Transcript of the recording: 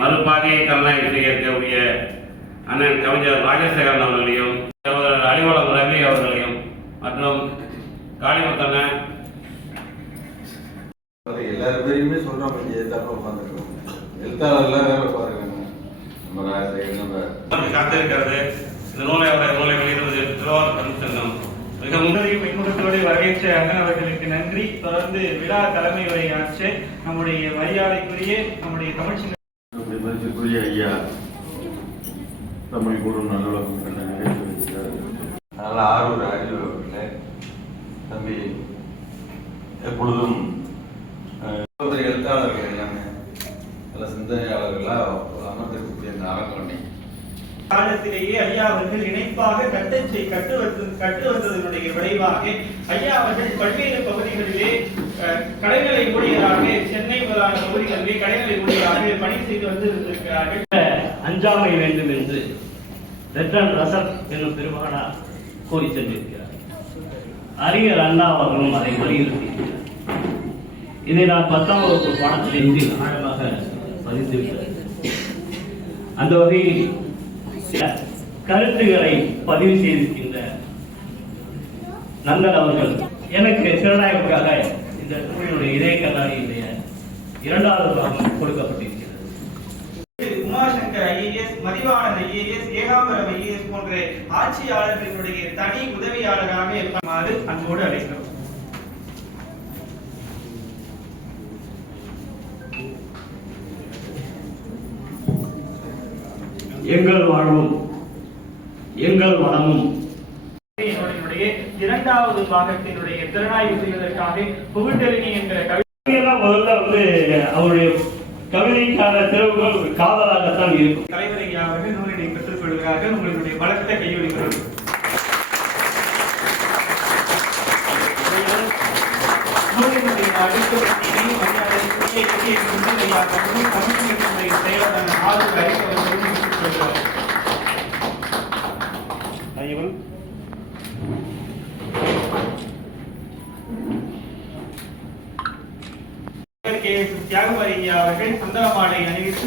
மறுபாதையை கருணாநிதி செய்யக்கூடிய அண்ணன் கவிஞர் ராஜசேகரன் அவர்களையும் சகோதரர் அலிவலம் ரவி அவர்களையும் மற்றும் காளிமுத்தண்ண எல்லாரும் பேரையுமே சொல்றோம். உட்காந்துருக்கோம் எழுத்தாளர்லாம் வேற உட்காந்துருக்காங்க. நம்ம ராஜசேகரன் நம்ம காத்திருக்கிறது. இந்த நூலை வெளியிடுவது திருவாரூர் தமிழ்ச்சங்கம் மிக முன்முகத்தோடு வரவேற்ற அண்ணன் அவர்களுக்கு நன்றி. தொடர்ந்து விழா தலைமை உரையாற்ற நம்முடைய மரியாதைக்குரிய நம்முடைய தமிழ்ச்சங்க மதிப்பிற்குரிய ஐயா தமிழ் கூறும் நல்லுலகம் என்ற நிகழ்ச்சி வைக்கிறார். அதனால ஆரூர் அறிவு அவர்களே தம்பி எப்பொழுதும் எழுத்தாளர்கள் எல்லாமே நல்ல சிந்தனையாளர்களா அமர்ந்திருக்கக்கூடிய இந்த அரங்கொண்டை காலத்திலேயே ஐயா அவர்கள் இணைப்பாக கட்டு வந்ததனுடைய விளைவாக ஐயா அவர்கள் பல்வேறு பகுதிகளிலே கடைநிலை ஊழியராக சென்னை முதலான பகுதிகளிலே கடைநிலை ஊழியராக பணி செய்து வந்திருக்கிறார்கள். அஞ்சாமை வேண்டும் என்று ரெட்டன் ரசல் என்னும் பெருமகனார் கோரி சென்றிருக்கிறார். அறிஞர் அண்ணா அவர்களும் அதை வலியுறுத்தியிருக்கிறார். இதை நான் 10ஆம் வகுப்பு பாடத்திலிருந்து ஆழமாக பதிந்துவிட்டேன். அந்த வகையில் சில கருத்துக்களை பதிவு செய்திருக்கின்ற நந்தன் அவர்கள் எனக்கு திறனாய்வுக்காக இந்த நூலினுடைய இதய கண்ணாடியுடைய 2வது பாகம் கொடுக்கப்பட்டிருக்கிறது. Umashankar IAS, Mathivanan IAS, Ekambaram IAS போன்ற ஆட்சியாளர்களுடைய தனி உதவியாளராக இருக்குமாறு அன்போடு அழைக்கிறோம். எங்கள் வாழ்வும் எங்கள் வளமும் 2வது பாகத்தினுடைய திறனாய்வு செய்வதற்காக புகுட்டெழுதி என்கிற கவிதையெல்லாம் முதல்ல அவருடைய கவிதைக்கான திறவுகள் காதலாகத்தான் இருக்கும். தலைவர் ஐயா அவர்கள் நூலினை பெற்றுக் கொள்கிறார்கள். உங்களுடைய பலத்தை கையொழிக்கிறது. நூலினுடைய அடுத்த செயலாளர் ஆதரவு அறிவிப்பவர்களும் தியாகபாரி அவர்கள் சந்தன மாலை அணிவித்து